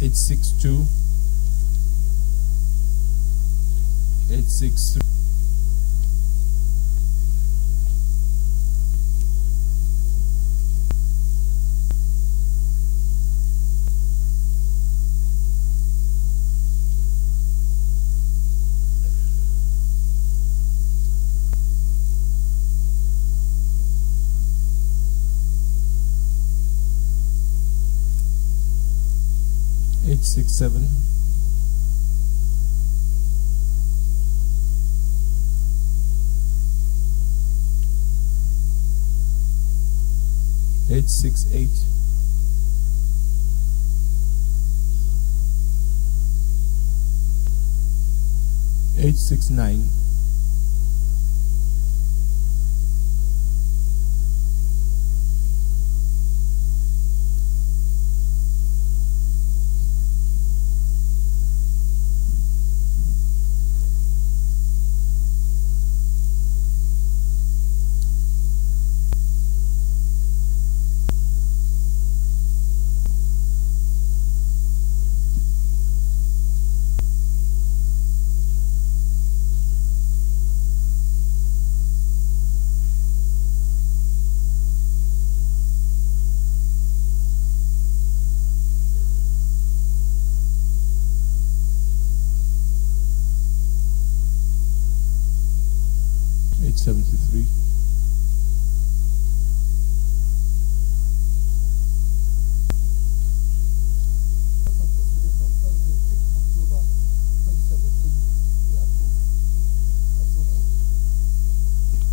862, 863. Eight six seven, 868, 869, 873,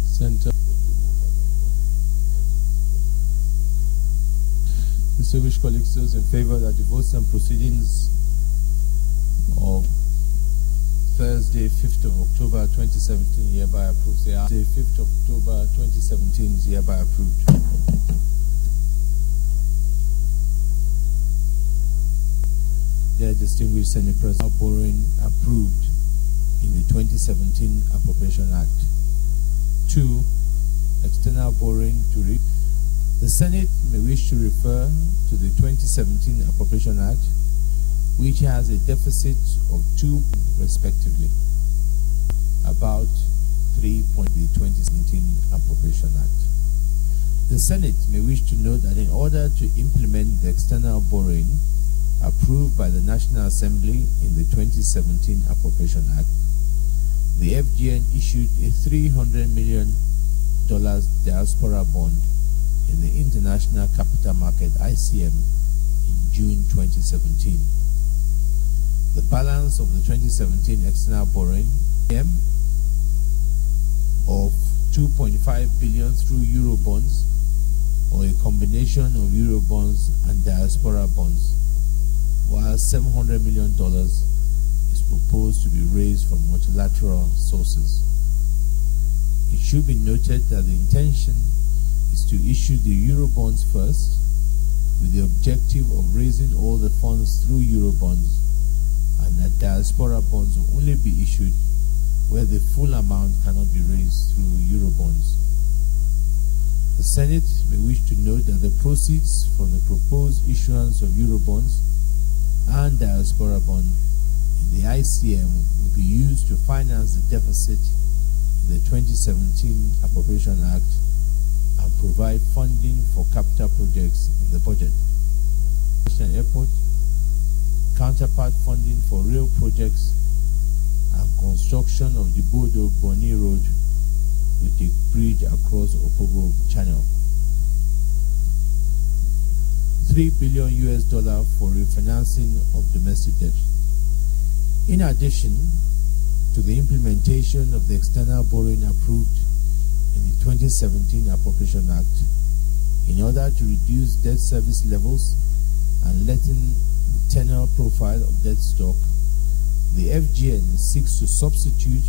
'Center. Distinguished colleagues, those in favor that the votes and proceedings of Thursday, 5th of October 2017, hereby approved. Say aye. Thursday, 5th of October 2017 is hereby approved. Dear distinguished Senate President, borrowing approved in the 2017 Appropriation Act. 2. External borrowing to the Senate may wish to refer to the 2017 Appropriation Act, which has a deficit of 2 respectively, about 3 the 2017 Appropriation Act. The Senate may wish to note that in order to implement the external borrowing approved by the National Assembly in the 2017 Appropriation Act, the FGN issued a $300 million diaspora bond in the International Capital Market ICM in June 2017. The balance of the 2017 external borrowing of 2.5 billion through Euro bonds or a combination of Euro bonds and diaspora bonds, while $700 million is proposed to be raised from multilateral sources. It should be noted that the intention is to issue the Euro bonds first, with the objective of raising all the funds through Euro bonds, and that diaspora bonds will only be issued where the full amount cannot be raised through Euro bonds. The Senate may wish to note that the proceeds from the proposed issuance of Euro bonds and diaspora bond in the ICM will be used to finance the deficit in the 2017 Appropriation Act and provide funding for capital projects in the budget. National Airport, counterpart funding for rail projects, and construction of the Bodo Boni Road with a bridge across Opobo Channel. $3 billion for refinancing of domestic debt. In addition to the implementation of the external borrowing approved in the 2017 Appropriation Act, in order to reduce debt service levels and lessen the tenor profile of debt stock, the FGN seeks to substitute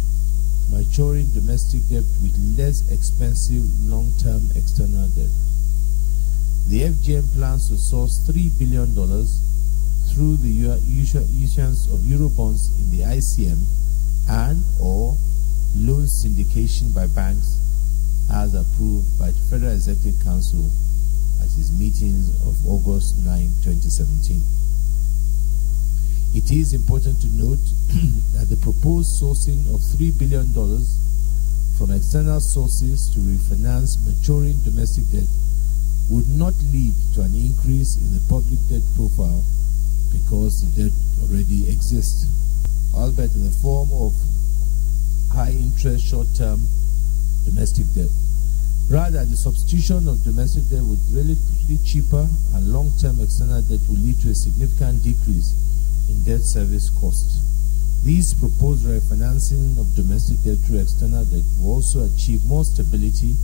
maturing domestic debt with less expensive long-term external debt. The FGN plans to source $3 billion through the issuance of Eurobonds in the ICM and or loan syndication by banks as approved by the Federal Executive Council at its meetings of August 9, 2017. It is important to note that the proposed sourcing of $3 billion from external sources to refinance maturing domestic debt would not lead to an increase in the public debt profile because the debt already exists, albeit in the form of high-interest short-term domestic debt. Rather, the substitution of domestic debt with relatively cheaper and long-term external debt will lead to a significant decrease in debt service costs. These proposed refinancing of domestic debt through external debt will also achieve more stability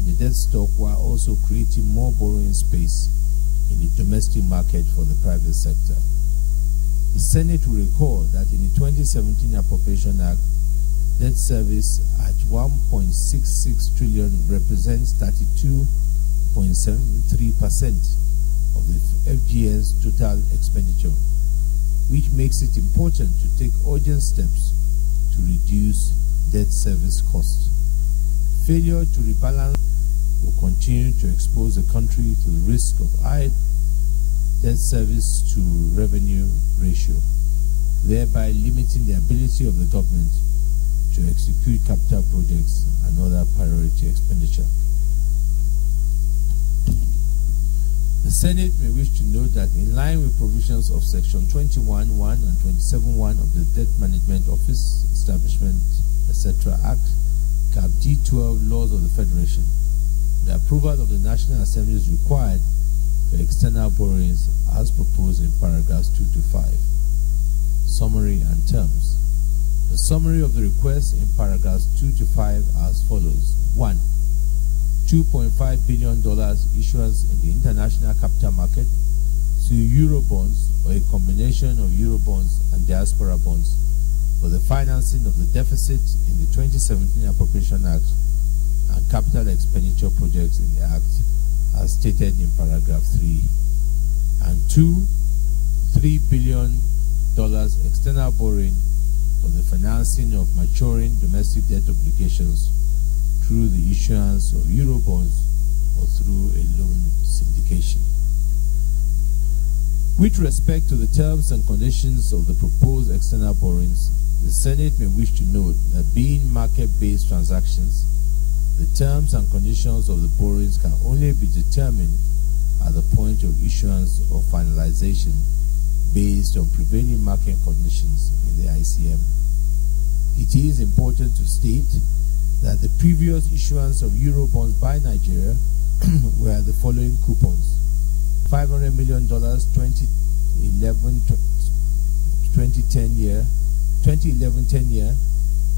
in the debt stock while also creating more borrowing space in the domestic market for the private sector. The Senate will recall that in the 2017 Appropriation Act, debt service at 1.66 trillion represents 32.73% of the FGN's total expenditure, which makes it important to take urgent steps to reduce debt service costs. Failure to rebalance will continue to expose the country to the risk of high debt service to revenue ratio, thereby limiting the ability of the government to execute capital projects and other priority expenditure. The Senate may wish to note that in line with provisions of Section 21(1) and 27(1) of the Debt Management Office Establishment, etc. Act, Cap D12 laws of the Federation, the approval of the National Assembly is required for external borrowings as proposed in paragraphs 2 to 5. Summary and terms. The summary of the request in paragraphs 2 to 5 as follows. 1. $2.5 billion issuance in the international capital market through Eurobonds or a combination of Eurobonds and diaspora bonds for the financing of the deficit in the 2017 Appropriation Act and capital expenditure projects in the Act as stated in paragraph 3. And 2. $3 billion external borrowing for the financing of maturing domestic debt obligations through the issuance of Eurobonds or through a loan syndication. With respect to the terms and conditions of the proposed external borrowings, the Senate may wish to note that being market-based transactions, the terms and conditions of the borrowings can only be determined at the point of issuance or finalization based on prevailing market conditions in the ICM. It is important to state that the previous issuance of Eurobonds by Nigeria were the following coupons: $500 million 2011-10 year, 2011-10 year,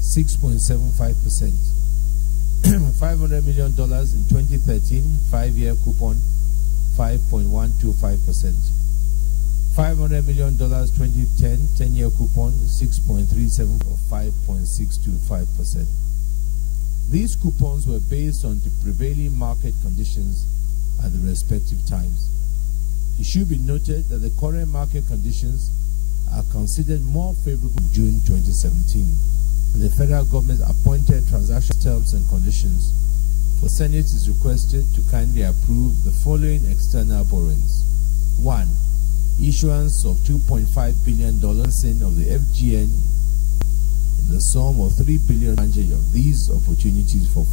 6.75%. $500 million in 2013, 5-year coupon, 5.125%. $500 million 2010, 10-year coupon, 6.37 or 5.625%. These coupons were based on the prevailing market conditions at the respective times. It should be noted that the current market conditions are considered more favorable in June 2017. The federal government appointed transaction terms and conditions. The Senate is requested to kindly approve the following external borrowings. 1. Issuance of $2.5 billion of the FGN in the sum of $3 billion of these opportunities for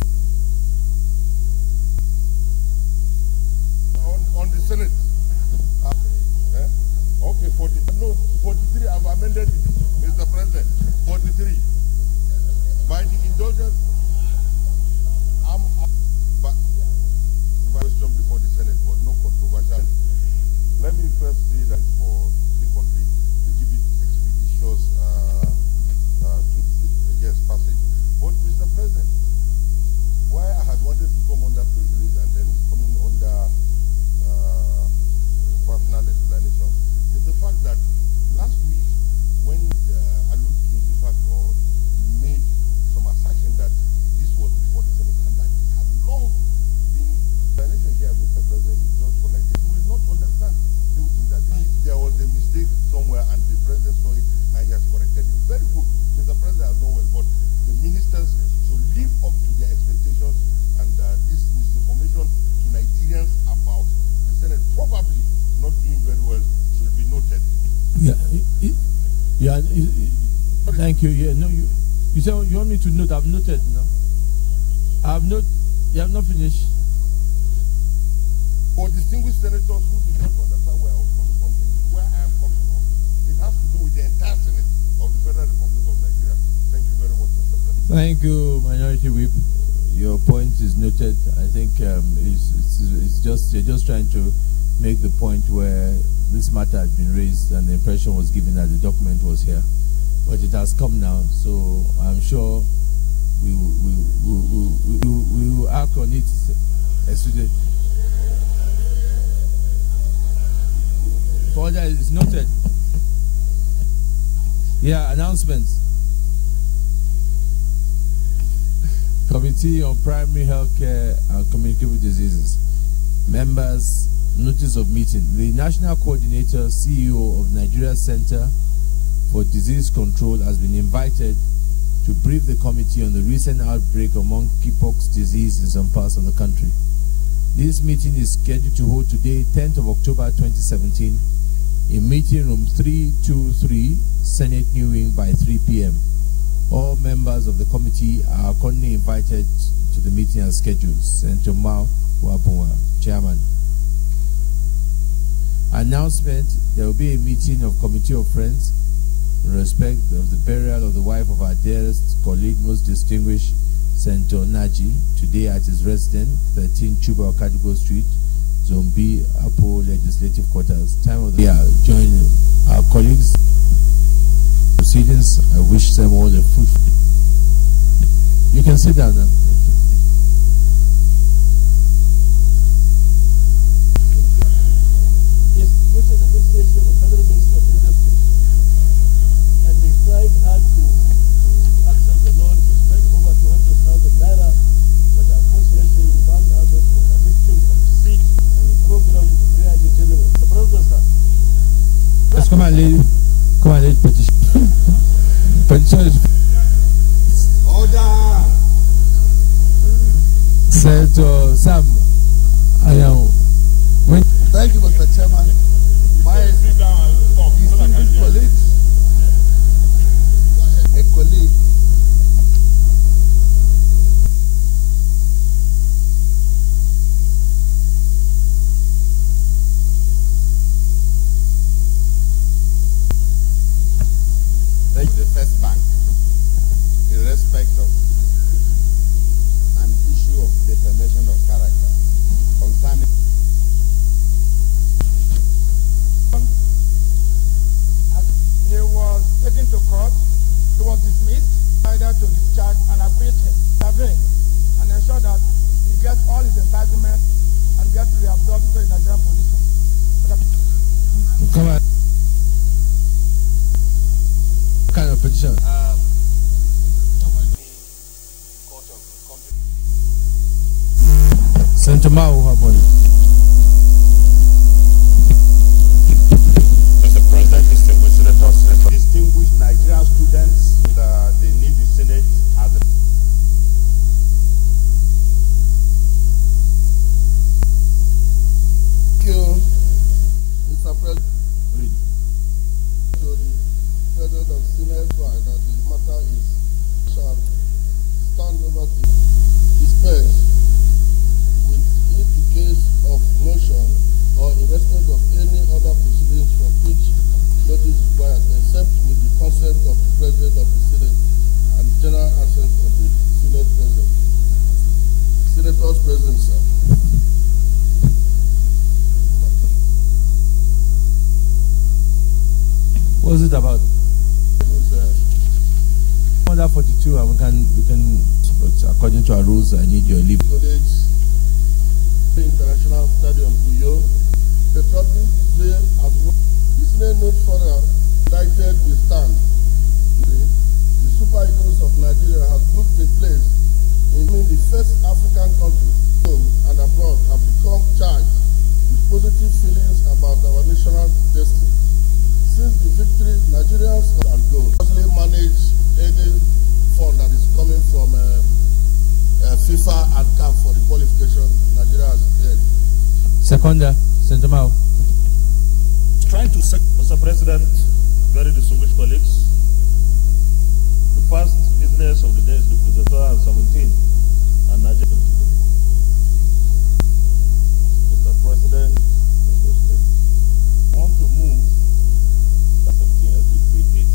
on the Senate. Okay, 43. I've amended it, Mr. President. 43. By the indulgence, but question before the Senate, but no controversial. Let me first say that for the country to give it expeditious passage. But Mr. President, why I had wanted to come under privilege and then coming under personal explanation is the fact that last week when alluded to the fact or made some assertion that this was before the Senate and that it had long been explanation here, Mr. President, is just for Nigeria. We will not understand. They will think that if there was a mistake somewhere and the President saw it and he has corrected it, very good. Mr. President has done well, but the ministers should live up to their expectations and this misinformation to Nigerians about the Senate probably not doing very well should be noted. Yeah. Thank you. Yeah, no, you said you want me to note. I've noted now. I've noted. You have not finished. For distinguished senators who did not understand where I was coming from, this is where I am coming from. It has to do with the entire Senate of the Federal Republic of Nigeria. Thank you very much, Mr. President. Thank you, Minority Whip. Your point is noted. I think it's just you're just trying to make the point where this matter had been raised and the impression was given that the document was here, but it has come now. So I'm sure we will act on it. Further is noted. Yeah, announcements. Committee on Primary Health Care and Communicable Diseases. Members, notice of meeting. The National Coordinator, CEO of Nigeria Center for Disease Control has been invited to brief the committee on the recent outbreak of monkeypox disease in some parts of the country. This meeting is scheduled to hold today, 10th of October 2017, in meeting room 323, Senate New Wing by 3 p.m. All members of the committee are currently invited to the meeting as scheduled. Senator Mao Wabunwa, Chairman. Announcement: there will be a meeting of Committee of Friends in respect of the burial of the wife of our dearest colleague, most distinguished Senator Naji, today at his residence, 13 Chuba Okajigo Street, Zone B, Apo Legislative Quarters. Time of the year. Join our colleagues. Proceedings. I wish them all the food. You can sit down now. Thank you. Is put in administration of the Federal Ministry of Industry, and they tried hard to access the loan to spend over 200,000 naira, but unfortunately we found out that was a victim of deceit and the program really general. The President, sir. Let's come on, lady. Come on, lady. Petition. Petition is. Order. Senator Sam, I am. Thank you, Mr. Chairman. My distinguished colleagues, a colleague. The First Bank in respect of an issue of defamation of character concerning he was taken to court. He was dismissed, either to discharge and acquit him, and ensure that he gets all his entitlement and gets reabsorbed into the Nigerian police. Come on. What kind of petition? Senator Mao Wabunwa. Mr. President, distinguished senators, distinguished Nigerian students, they need the Senate as a Thank you, Mr. President. Read. To the President of Senate, that the matter is shall stand over to dispense with in the case of motion or in respect of any other proceedings for which notice is required, except with the consent of the President of the Senate and general assent of the Senate President. Senators present, sir. What's it about? Under 42, and we can, but according to our rules, I need your leave. College, International Stadium, Uyo, Petrobi, Zane, as well. The Senate note further, united we stand. The Super Eagles of Nigeria have booked a place in the first African country, home and abroad, have become charged with positive feelings about our national destiny. Since the victory, Nigerians and go mostly manage any fund that is coming from FIFA and CAF for the qualification Nigeria has had. Seconder, Senator Mao. Trying to, Mr. President, very distinguished colleagues, first business of the day is the 2017 and Nigeria. Mr. President, I want to move that 17 SB 380.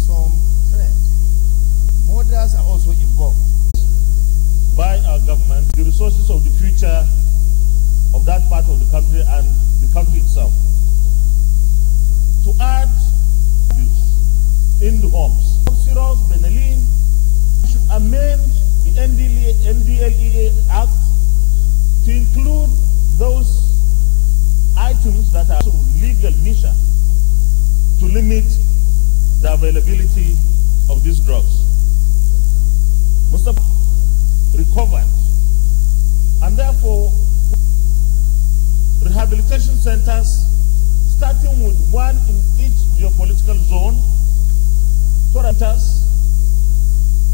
Some trends. Models are also involved. By our government, the resources of the future of that part of the country and the country itself. To add in the homes. Serious Benelin should amend the NDLEA Act to include those items that are legal measure to limit the availability of these drugs. Must recovered, and therefore rehabilitation centers starting with one in each geopolitical zone so that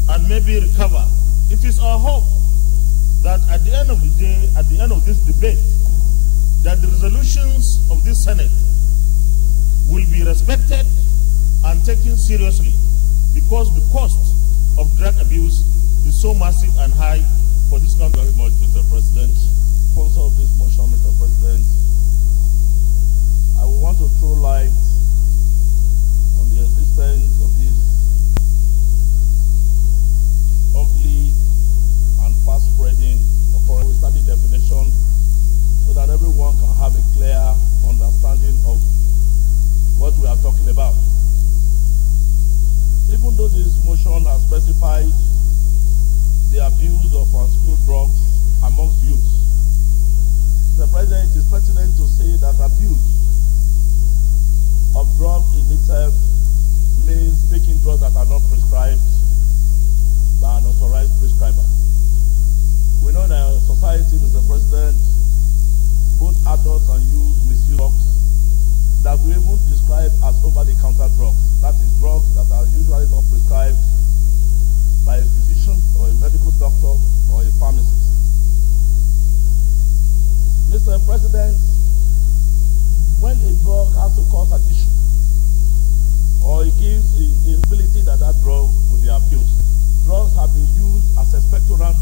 and maybe recover. It is our hope that at the end of the day, at the end of this debate, that the resolutions of this Senate will be respected and taken seriously, because the cost of drug abuse is so massive and high for this country. Very much, Mr. President. Sponsor of this motion, Mr. President, I would want to throw light on the existence of this ugly and fast-spreading occurrence. We start the definition so that everyone can have a clear understanding of what we are talking about. Even though this motion has specified the abuse of unschooled drugs amongst youths, the President is pertinent to say that abuse of drugs in itself means taking drugs that are not prescribed by an authorized prescriber. We know in our society, Mr. President, both adults and youth misuse drugs that we even describe as over-the-counter drugs. That is, drugs that are usually not prescribed by a physician or a medical doctor or a pharmacist. Mr. President, when a drug has to cause addiction or it gives the ability that that drug will be abused, drugs have been used as expectorant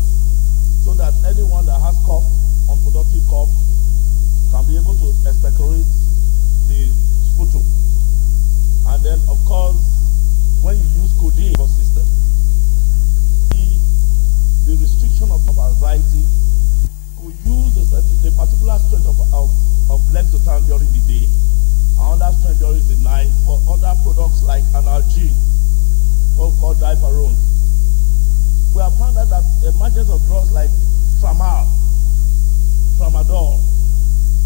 so that anyone that has cough, unproductive cough, can be able to expectorate the sputum. And then, of course, when you use codeine system, the restriction of anxiety, we use a particular strength of lexotan during the day, another strength during the night for other products like analgesic, called diphorone. We have found out that emergence of drugs like tramadol,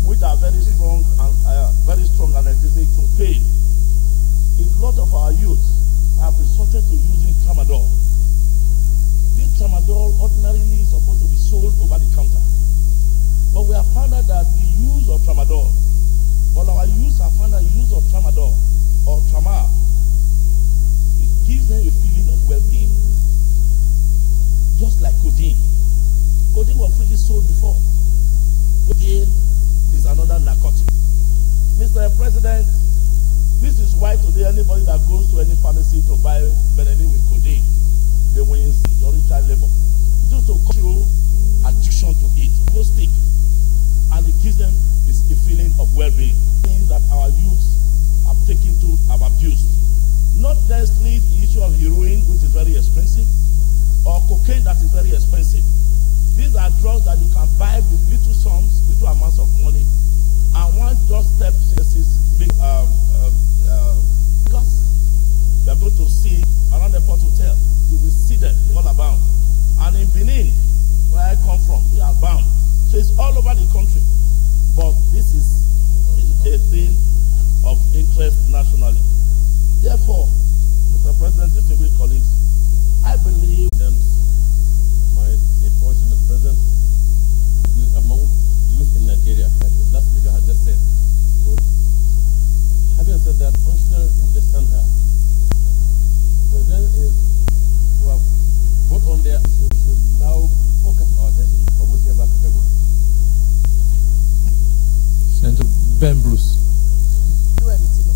which are very strong analgesic to pain. A lot of our youth have resorted to using tramadol. This tramadol ordinarily is supposed to be sold over the counter. But we have found out that the use of tramadol, well, our youth have found that the use of tramadol or tramal, it gives them a feeling of well-being. Just like codeine. Codeine was freely sold before. Codeine is another narcotic. Mr. President, this is why today anybody that goes to any pharmacy to buy Benelli with codeine, they will insist during child labor. Due to cultural addiction to it, no stick, and it gives them a feeling of well-being. Things that our youths have taken to, have abused. Not necessarily the issue of heroin, which is very expensive, or cocaine that is very expensive. These are drugs that you can buy with little sums, little amounts of money, and one just step make because you are going to see around the Port Hotel, you will see them all about. And in Benin, where I come from, they are bound. So it's all over the country. But this is a thing of interest nationally. Therefore, Mr. President, distinguished colleagues, I believe that my voice in the present among youth in Nigeria, like the last speaker has just said. So, having said that, functional in this center, the then is we have both on there, so we should now focus our attention on whichever category. Senator Ben Bruce. Do anything of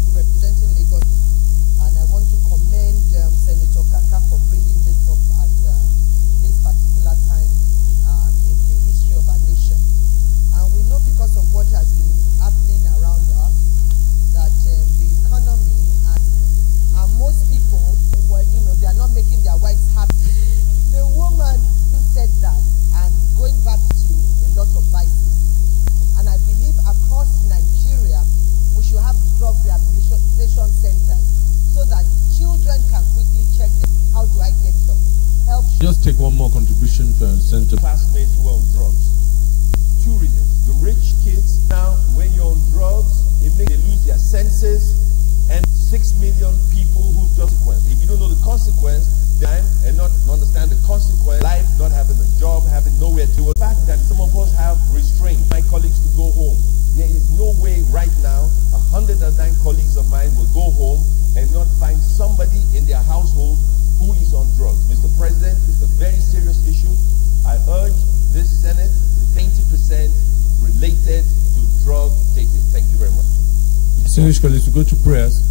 just take one more contribution from Senator. Classmates who are on drugs. Two reasons. The rich kids now, when you're on drugs, it makes they lose their senses, and 6 million people who've just consequence. If you don't know the consequence, then and not understand the consequence, life, not having a job, having nowhere to go. The fact that some of us have restrained my colleagues to go home. There is no way right now 109 colleagues of mine will go home and not find somebody in their household who is on drugs. Mr. President, it's a very serious issue. I urge this Senate, the 20% related to drug taking. Thank you very much. Distinguished colleagues, we go to prayers.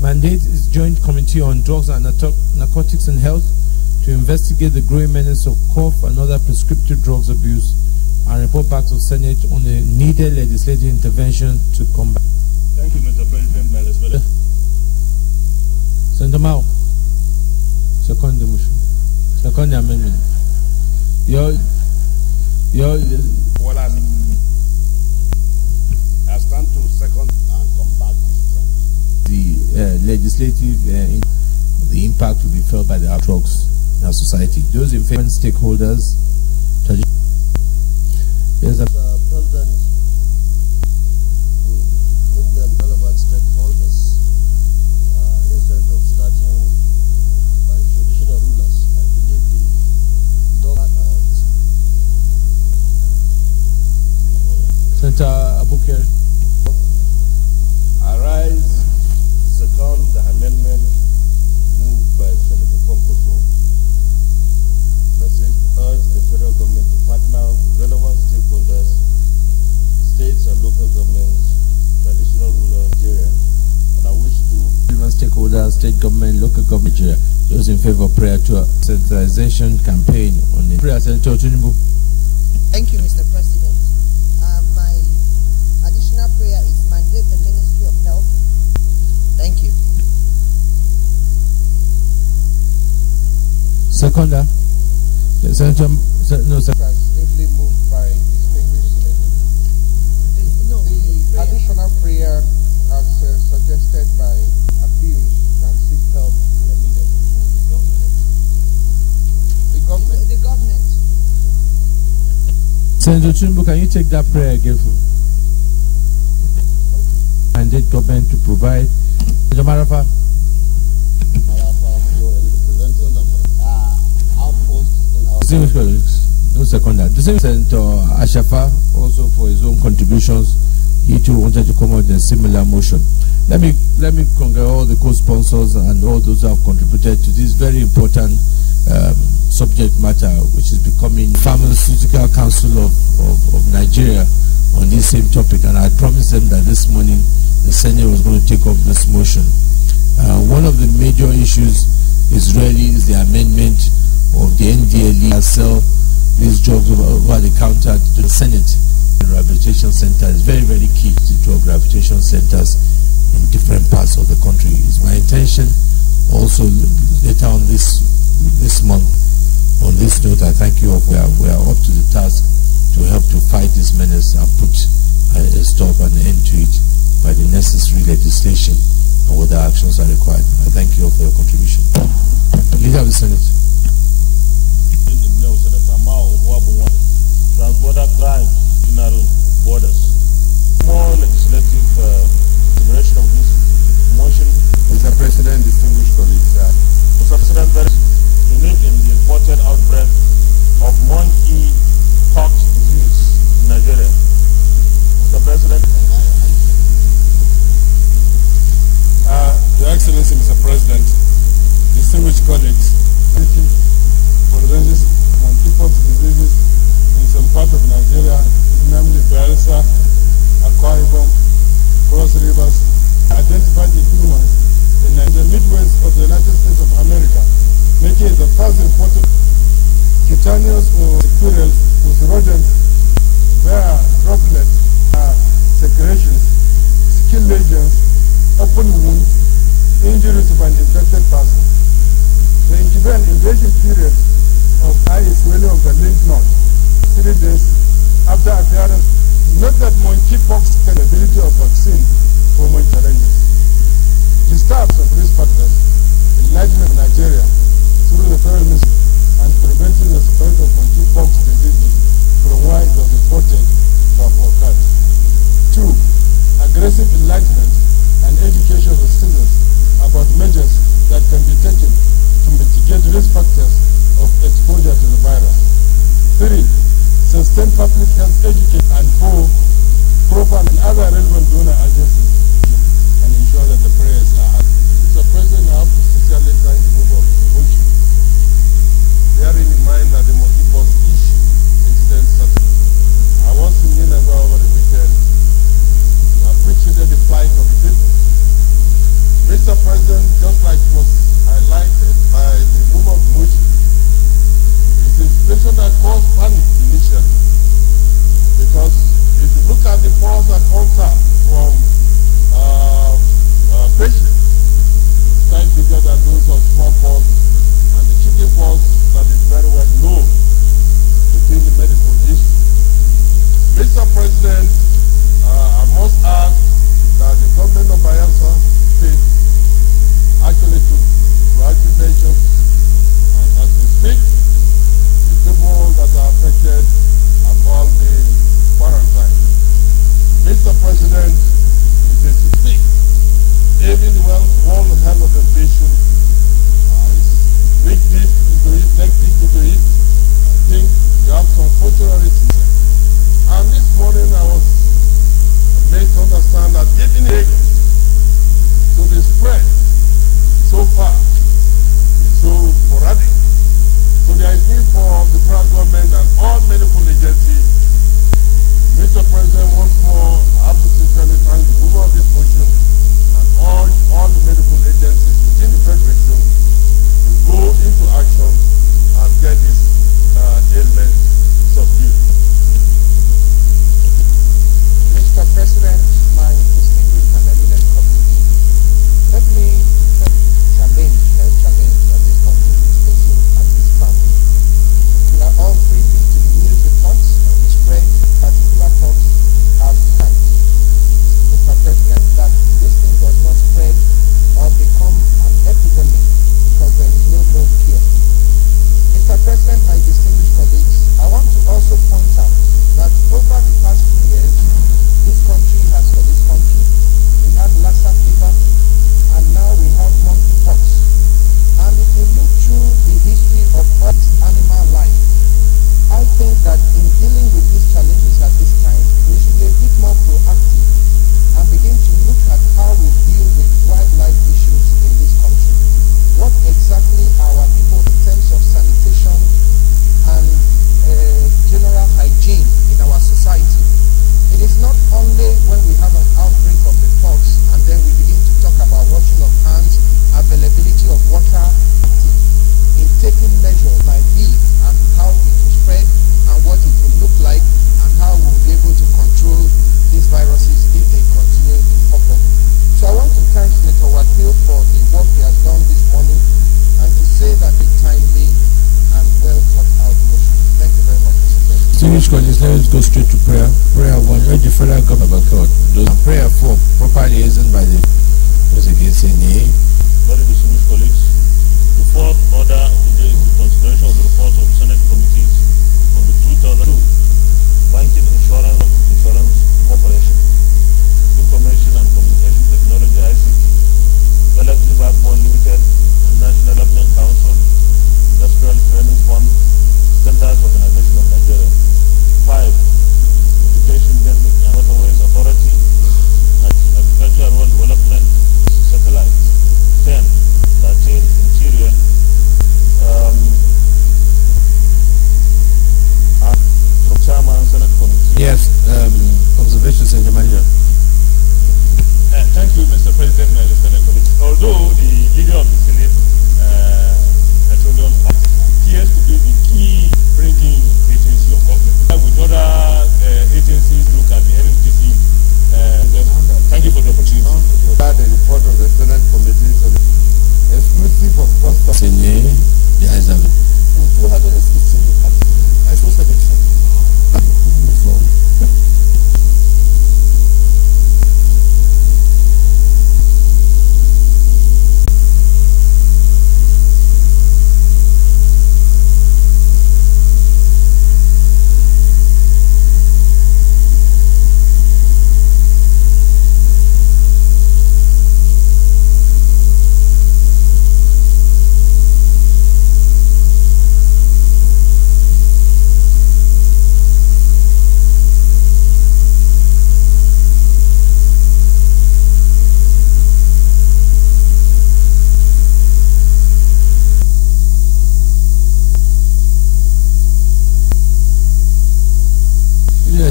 Mandate is Joint Committee on Drugs and Narcotics and Health to investigate the growing menace of cough and other prescriptive drugs abuse and report back to the Senate on the needed legislative intervention to combat. Thank you, Mr. President. My respect. Senator Mao, second the motion. Second the amendment. Well, I stand to second and combat this trend. The legislative, the impact will be felt by the drugs in our society. Those in favor, stakeholders. Yes, President, to bring them relevant stakeholders instead of starting by traditional rulers. I believe the law. Senator Abukir. Arise, second the amendment moved by Senator Pomposo. Message urge the federal government to partner with relevant stakeholders, states and local governments, traditional rulers, Nigeria. And I wish to Relevant stakeholders, state government, local government, Nigeria. Those in favor of prayer to a sensitization campaign on the prayer. Senator Tinubu. Thank you, Mr. President. My additional prayer is mandate the Ministry of Health. Thank you. Seconder. Senator, no, sir. Ably moved by distinguished senators. The additional prayer, as suggested by abuse, can seek help where needed. The government. The government. Senator Tinubu, can you take that prayer again for me? Mandate government to provide. Senator Marafa. Distinguished colleagues, no seconder. Distinguished Senator Ashafa, also for his own contributions, he too wanted to come out in a similar motion. Let me congratulate all the co-sponsors and all those who have contributed to this very important subject matter, which is becoming Pharmaceutical Council of Nigeria on this same topic. And I promised them that this morning the Senate was going to take up this motion. One of the major issues is the amendment of the NDLE to sell these drugs over the counter to the Senate. The rehabilitation center is very, very key to drug rehabilitation centers in different parts of the country. It's my intention also later on this month. On this note, I thank you all. We are up to the task to help to fight this menace and put a stop and an end to it by the necessary legislation and whether actions are required. I thank you all for your contribution. Leader of the Senate. Transborder crimes in our borders. More legislative consideration of this motion. Mr. President, distinguished colleagues. Mr. President, there is unique in the reported outbreak of monkeypox disease in Nigeria. Mr. President. Your Excellency, Mr. President, distinguished colleagues, for those monkeypox diseases in some part of Nigeria, namely Bayelsa, Akwa Ibom, Cross Rivers, identified in humans in the Midwest of the United States of America, making it the first reported cutaneous or squirrels with rodents where droplets, secretions, skin lesions, open wounds, injuries of an infected person. The incubation period of eye swelling of the lymph node 3 days after appearance. Note that monkeypox has the ability of vaccine for more challenges. The steps of risk factors, enlightenment of Nigeria through the Federal Ministry and preventing the spread of monkeypox diseases from where it was reported to have occurred. 2. Aggressive enlightenment and education of citizens about measures that can be taken to mitigate risk factors of exposure to the virus. 3. Sustain public health education and 4. Proper and other relevant donor agencies and ensure that the prayers are. Mr. President, I have to sincerely thank the people of the country, bearing in mind that the monkeypox issue incident started. I was in Nineveh over the weekend and I appreciated the plight of the people. Mr. President, just like was highlighted by the move of Mushi, it's a situation that caused panic initially, because if you look at the false contact from patients, it's quite bigger than those of smallpox and the chickenpox that is very well known within the medical history. Mr. President, I must add that the government of Bayelsa State actually took proactive measures, and as we speak, the people that are affected have all been quarantined. Mr. President, it is to speak. Even the World Health Organization is big deep into it, neck deep into it. I think we have some futurity. And this morning I was made to understand that even Lagos, to the spread so far is so sporadic. So there is need for the federal government and all medical agencies. Mr. President, once more, I have to sincerely thank the mover of this motion and all the medical agencies within the Federation to go into action and get this ailment subdued. Mr. President, my distinguished and eminent colleagues, let me health challenge that this country is facing at this time. We are all privy to the news reports on the spread particular talks as times. Mr. President, that this thing does not spread or become an epidemic because there is no known cure. Mr. President, my distinguished colleagues, I want to also point out that over the past few years, this country has, for this country, we had Lassa fever, and now we have monkeypox. And if you look through the history of animal life, I think that in dealing with these challenges at this time, we should be a bit more proactive and begin to look at how we deal with wildlife issues in this country. What exactly are our people in terms of sanitation and general hygiene in our society? It is not only when we have an outbreak of the pox and then we begin to talk about washing of hands, availability of water, in taking measures by be and how it will spread and what it will look like and how we will be able to control these viruses if they continue to pop up. So I want to thank Senator Wakil for the work he has done this morning and to say that a timely and well thought out motion. Thank you very much, Mr. President. Distinguished colleagues, let's go straight to prayer. Prayer 1, urge the federal government of God. And prayer 4, proper liaison by the those against any. Very distinguished colleagues, the fourth order of the day is the consideration of the report of the Senate committees on the 2002 Banking Insurance Corporation, Information and Communication Technology ICT, Electric Backbone Limited, and National Development Council, Industrial Training Fund, Standards Organization of Nigeria. 5. Education, Basic and Waterways Authority, Agricultural Rural Development Satellite. 10. 13. Interior. From Chairman, Senate Committee. Yes, observation, Senator Manager. Thank you, Mr. President and the Senate Committee. Although the leader of the Senate Petroleum appears to be the key bringing agency of government, with other agencies look at the NNPC. Thank you for the opportunity. The report of the Senate Committee on exclusive of custom. Senior, the eyes have it. 216 at isoselection. Before.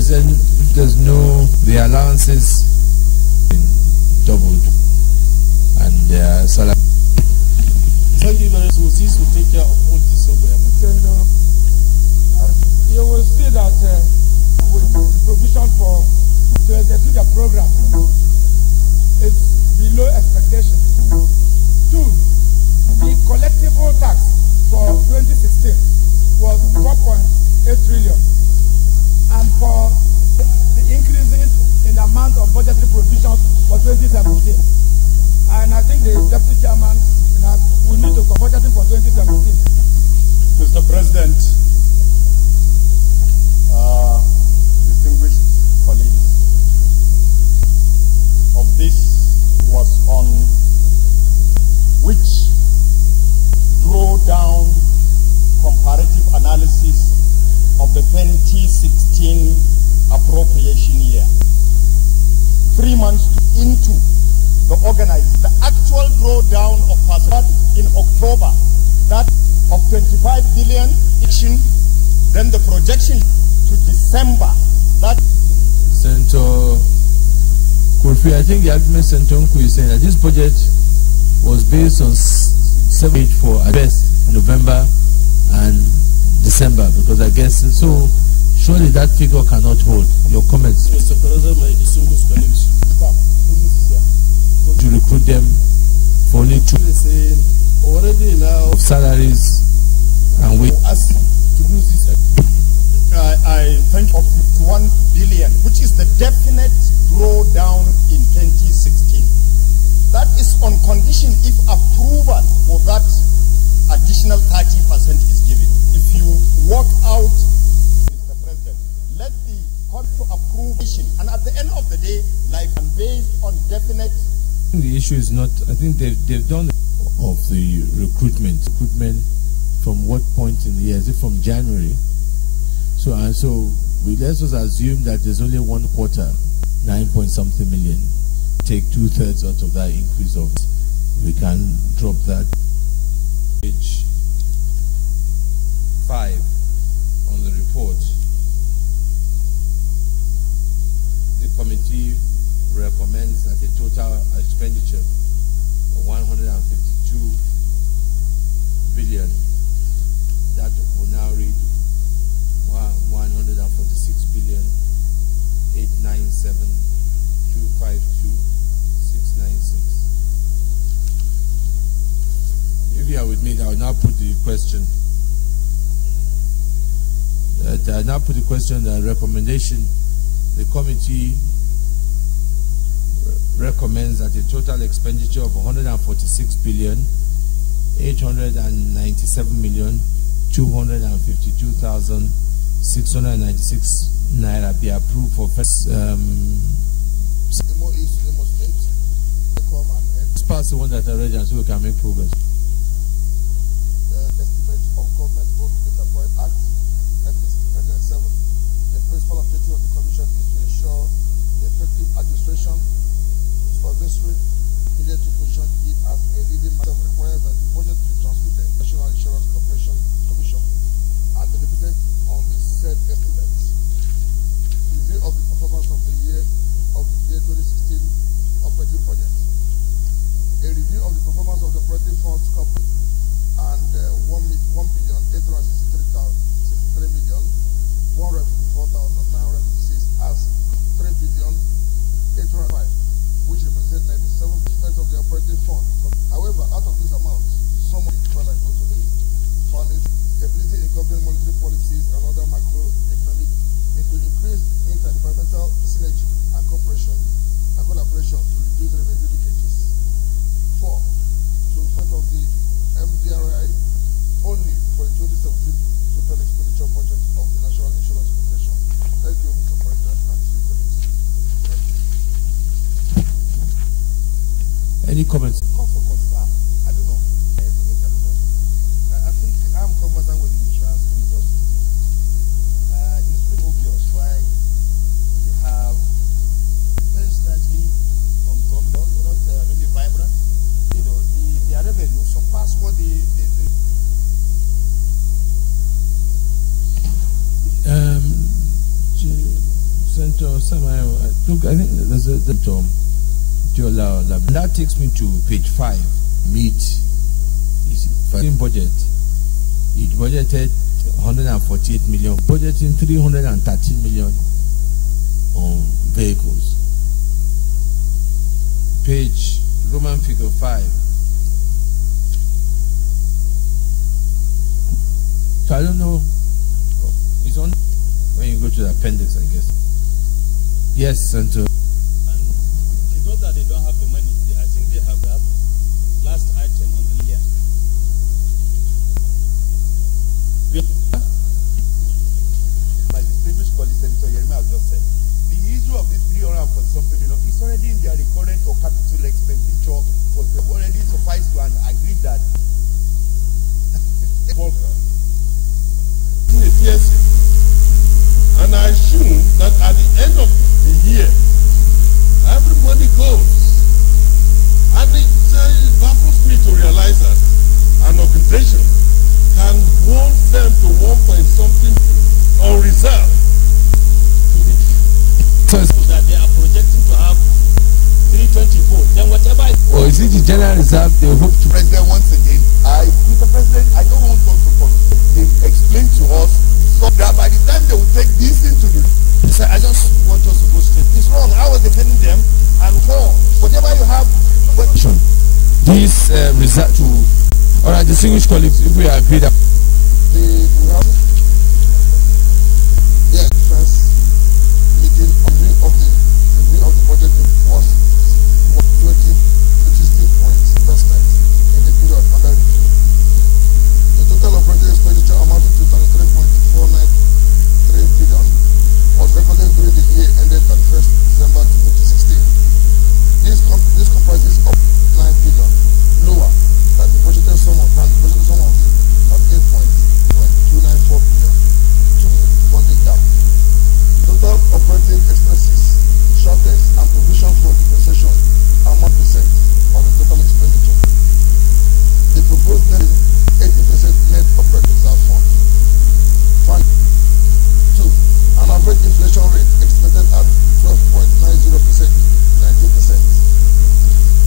there's no, the allowances doubled and their salary. Thank you very much. This will take care of all this somewhere. You will see that with the provision for to execute the program, it's below expectation. 2, the collectible tax for 2016 was 4.8 trillion. And for the increases in the amount of budgetary provisions for 2017. And I think the deputy chairman will need to budget for 2017. Mr. President, distinguished colleagues, of this was on which draw down comparative analysis of the 2016 appropriation year. 3 months into the organized, the actual drawdown of personnel in October, that of 25 billion, then the projection to December, that. Senator Kurfi, I think the argument Senator Nku is saying that this budget was based on 7 for at best November and December, because I guess so. Surely that figure cannot hold. Your comments, Mr. President, my distinguished colleagues. Stop. To recruit them for only 2 Already now of salaries and we ask to do this. I think of 51 billion, which is the definite drawdown in 2016. That is on condition if approval for that additional 30% is given. If you work out, Mr. President, let the court to approve, and at the end of the day, like and based on definite. The issue is not, I think they've done of the recruitment from what point in the year? Is it from January? So let's just assume that there's only 1 quarter, 9-point-something million. Take 2/3 out of that increase of, we can drop that. Page 5 on the report. The committee recommends that a total expenditure of 152 billion, that will now read 146 billion 897 252 696. If you are with me, I will now put the question. I now put the question, the recommendation. The committee recommends that a total expenditure of 146 billion 897 million 252,696 naira be approved for first. Pass the one that I read, and so we can make progress. The estimate of government-owned enterprise act 1997. The principal objective of the commission is to ensure the effective administration, supervisory, needed to position it as a leading matter requires that the budget be transmitted to the National Insurance Corporation Commission and be repeated on the said estimates. Review of the performance of the year 2016 operating budget. A review of the performance of the operating funds corporate and 1,163,154,956 as 3,805, which represents 97% of the operating fund. However, out of this amount, some of it fell like today. Funding, stability in government monetary policies and other macroeconomic, including increased interdepartmental synergy and cooperation and collaboration to reduce revenue leakages. 4. To fund of the MDRI only for the 2017 total expenditure budget of the National Insurance Corporation. Thank you, Mr. President, and to you, colleagues. Any comments? Call for concern. I don't know. I think I'm conversant with the insurance industry. It's pretty obvious why they have very slightly on government, not really vibrant. You know, their revenue surpass what Senator Samayo, I think there's a that takes me to page 5. Meet is budget. It budgeted 148 million, budgeting 313 million on vehicles. Page Roman figure 5. So I don't know. It's on when you go to the appendix, I guess. Yes, Senator. And it's not that they don't have the money. I think they have that last item on the year. My distinguished colleague, Senator Yerima, has just said, the issue of this 340-something million is already in their recurrent or capital expenditure for already suffice to and agree that. And I assume that at the end of the year, every money goes. And it baffles me to realize that an organization can hold them to 1-point-something on reserve. So that they are projecting to have 324. Then whatever. Or is it the general reserve they hope to? President, once again, Mr. President, I don't want us to confuse. They've explained to us so that by the time they will take this into the. I just want us to go straight. It's wrong. I was defending them, and whatever you have. This result to. All right, distinguished colleagues, if we agree that. First meeting of the budget was 60 points investment in the period under review. The total operating expenditure amounted to 33.493 billion was recorded during the year ended 31st December 2016. This comprises of 9 billion lower than the budgeted sum of the 38.294 billion. Funding gap. Total operating expenses, shortage, and provision for depreciation are 1% of the total expenditure. The proposed net is 80% net operating reserve fund. Fund 2. An average inflation rate expected at 12.90%, 19%.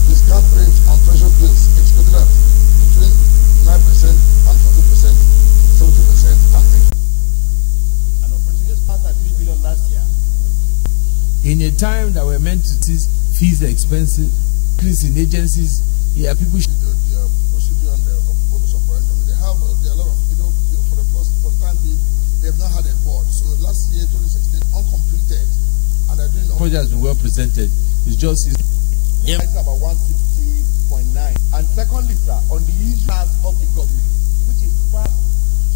Discount rate on treasury bills expected at between 9% and 40%, 70% and 80%. Last year. In a time that we're meant to see fees expensive, increase in agencies, people should. The procedure and the modus operandi. They have a lot of, for the time being, they have not had a board. So last year, 2016, uncompleted, and they're doing. Project has been well presented. It's just. It's about 160.9. And secondly, sir, on the issues of the government, which is fast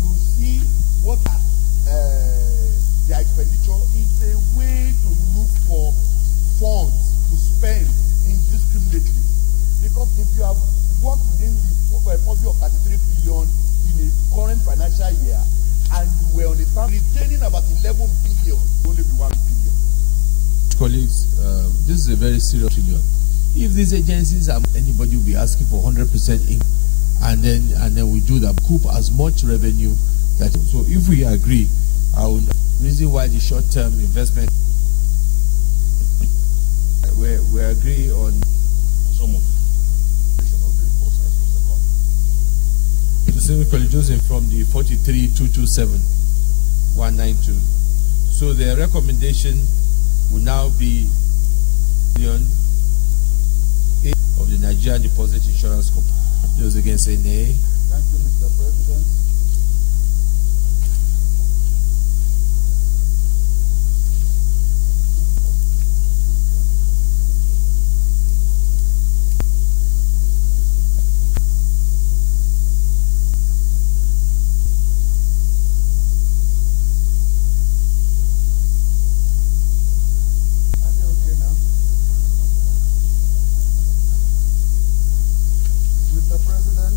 to see what their expenditure is a way to look for funds to spend indiscriminately. Because if you have worked within the purview of 33 billion in a current financial year and you were on the stand retaining about 11 billion, only be 1 billion. Colleagues, this is a very serious trillion. If these agencies are, anybody will be asking for 100% income, and then we do that, coup as much revenue that. So if we agree, I will. Reason why the short-term investment we agree on some of the same collegios from the 43,227,192. So their recommendation will now be of the Nigerian Deposit Insurance Company. Those again say nay. Thank you, Mr. President. Mr. President,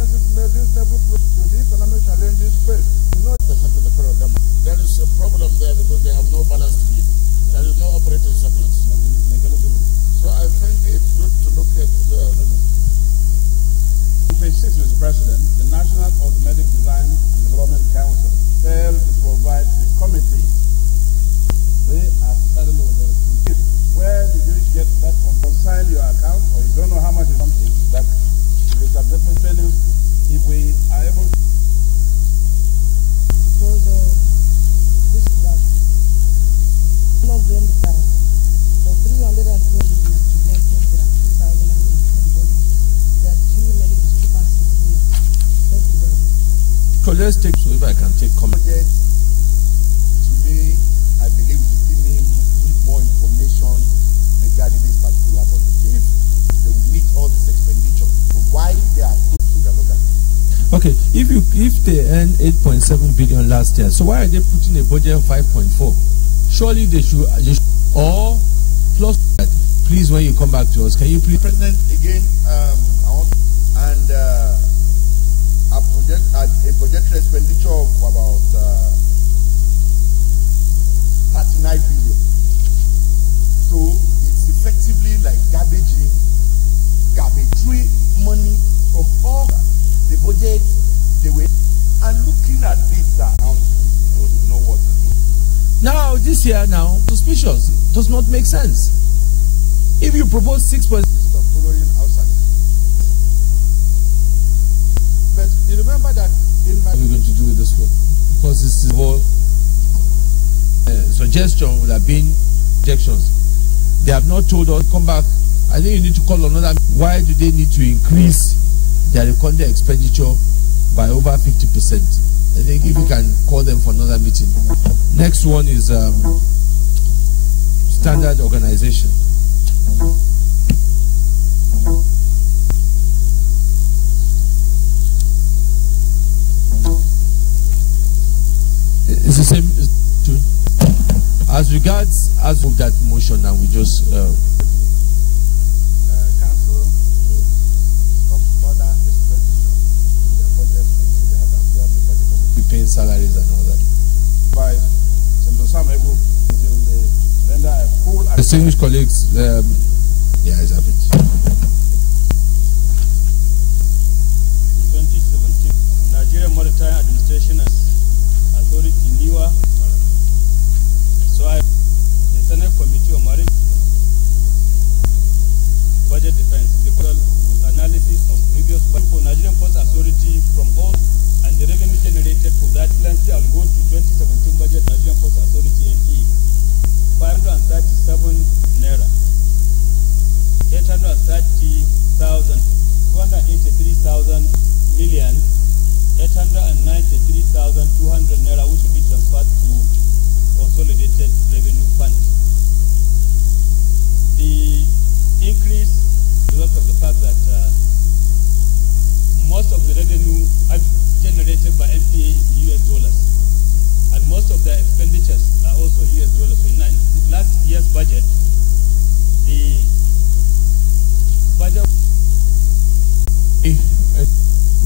agencies made reasonable progress to the economic challenges faced. You know, percent of the federal government. There is a problem there because they have no balance to give. There is no operating surplus. So I think it's good to look at Page 6, Mr. President, the National Automatic Design and Development Council failed to provide the committee. They are saddled with the responsibility. Where did you get that from? Consign your account, or you don't know how much is something that we are definitely spending if we are able to. Because this that one of them that for 312 million presenting their 2018 budget, there are too many discrepancies here. Thank you very much. So let's take, so if I can take comment. Budget, to me, I believe we still need more information regarding this particular budget. If they will meet all this expenditure, so why they are taking a look at it? Okay, if they earned 8.7 billion last year, so why are they putting a budget of 5.4? Surely they should or plus that. Please, when you come back to us, can you please, President, again, I want and a budgetary expenditure of about 39 billion. So it's effectively like garbage in, garbage free money from all the budget they were. And looking at this account, you would know what to do. now this year now suspicious. It does not make sense. If you propose 6%, Following outside. But you remember that in my what are we going to do with this one? Because this is all suggestion would have been objections. They have not told us, come back. I think you need to call another. Why do they need to increase their recorded expenditure by over 50%? I think if you can call them for another meeting. Next one is standard organization. It's the same. As regards as of that motion, and we just Council will stop further expenditure in their budget until they have appeared before the committee. be paying salaries and all that. By Senator Sam Ego until they render a full. Distinguished colleagues, yeah, it's happened. 2017, Nigerian Maritime Administration Authority NIWA. So the Senate Committee on Marine Budget Defense, the with analysis of previous budget for Nigerian Ports Authority from all and the revenue generated for that plenty will go to 2017 budget Nigerian Ports Authority NE 537 naira, 830,000, 283,000 million, 893,200 naira, which will be transferred to consolidated revenue fund. The increase results of the fact that most of the revenue generated by NPA is US dollars, and most of the expenditures are also US dollars. So in last year's budget, the budget.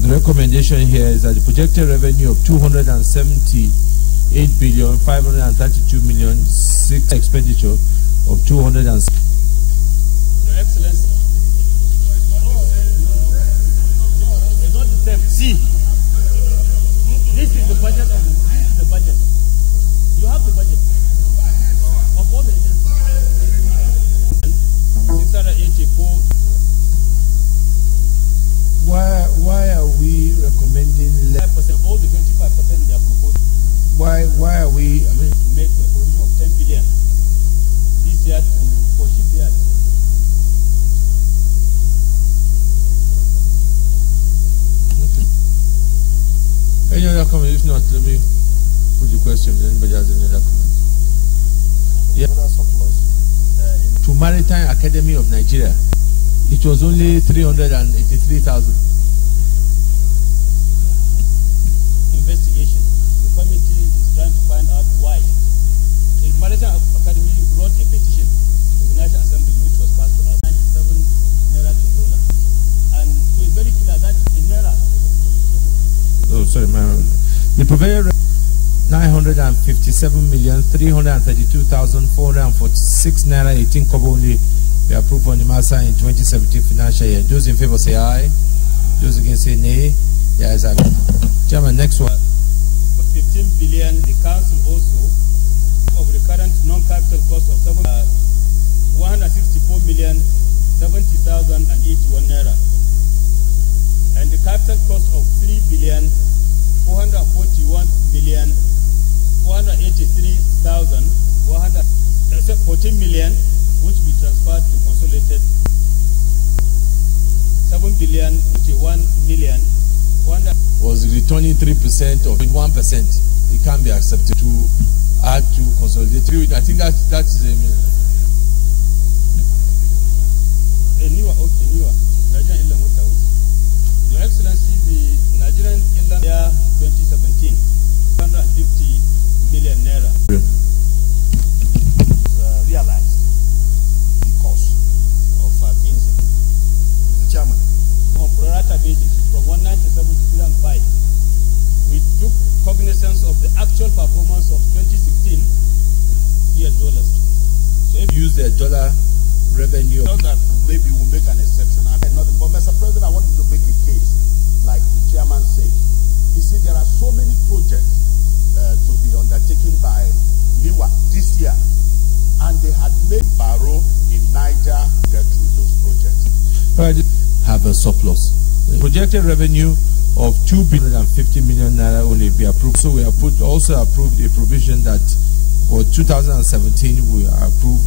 The recommendation here is that the projected revenue of 278,532,000,006 expenditure of 200 and. Your Excellency, it's not the same. See, this is the budget of this is the budget. You have the budget of all the agencies. 684. Why are we recommending 5%, all the 25% they are proposed. why are we, I mean, To make the provision of 10 billion this year for shipyards. any other comment? If not, let me put the question. Anybody has any other comment? Yeah. To Maritime Academy of Nigeria, it was only 383,000. Investigation. The committee is trying to find out why. The Maritime Academy wrote a petition to the National Assembly, which was passed to us, 97 naira to dollar. And so it's very clear that in naira, The provided 957,332,446 naira 18 kobo only be approved on the master in 2017 financial year. Those in favor say aye. Those against say nay. The ayes have it. Chairman, next one. 15 billion. The council also of the current non-capital cost of 164,070,081 naira, and the capital cost of 3,441,483,114 million, which we transferred to consolidated 7,051,000,000. Was returning 3% or 1%. It can't be accepted to add to consolidated. I think that is a newer Nigerian Inland Waterways. Your Excellency, the Nigerian Inland Year 2017, 150 million naira. Realized because of things. Mr. Chairman. On pro rata basis, from 1997 to 2005, we took cognizance of the actual performance of 2016 US dollars. So if use the dollar revenue, not that maybe we'll make an exception. But Mr. President, I wanted to make a case, like the chairman said. You see, there are so many projects to be undertaken by NIWA this year, and they had made Barrow in Niger get through those projects. Right. Have a surplus. The projected revenue of 2,050 million naira only be approved. So we have also approved a provision that for 2017 we approve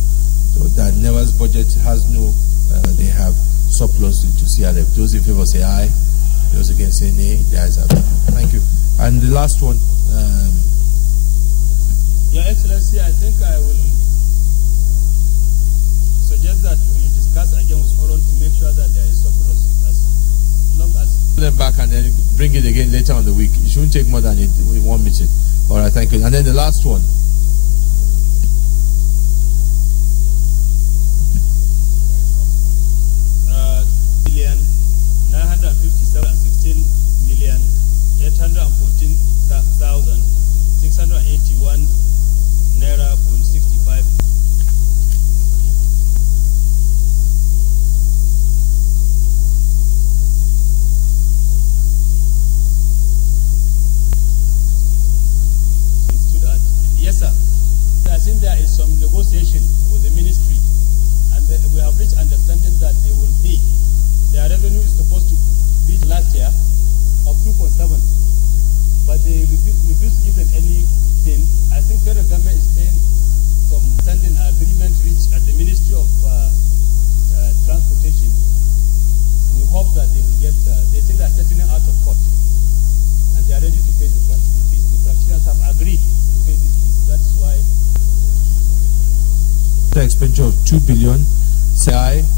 that NEWA's budget has no, they have surplus into CRF. Those in favor say aye. Those against say nay. The ayes have it. Thank you. And the last one. Your Excellency, I think I will suggest that we discuss again with Oron to make sure that there is surplus as long as. Put them back and then bring it again later on the week. It shouldn't take more than 1 meeting. All right, thank you. And then the last one. Billion 957,16,814,681 naira .65. Yes, sir. I think there is some negotiation with the ministry, and we have reached understanding that they will pay. Their revenue is supposed to be last year of 2.7, but they refuse to give them anything. I think federal government is paying some standing agreement reached at the Ministry of Transportation. We hope that they will get. They say they are settling out of court, and they are ready to pay the fees. The practitioners have agreed to pay this fees. That's why the expenditure of 2 billion. Say aye.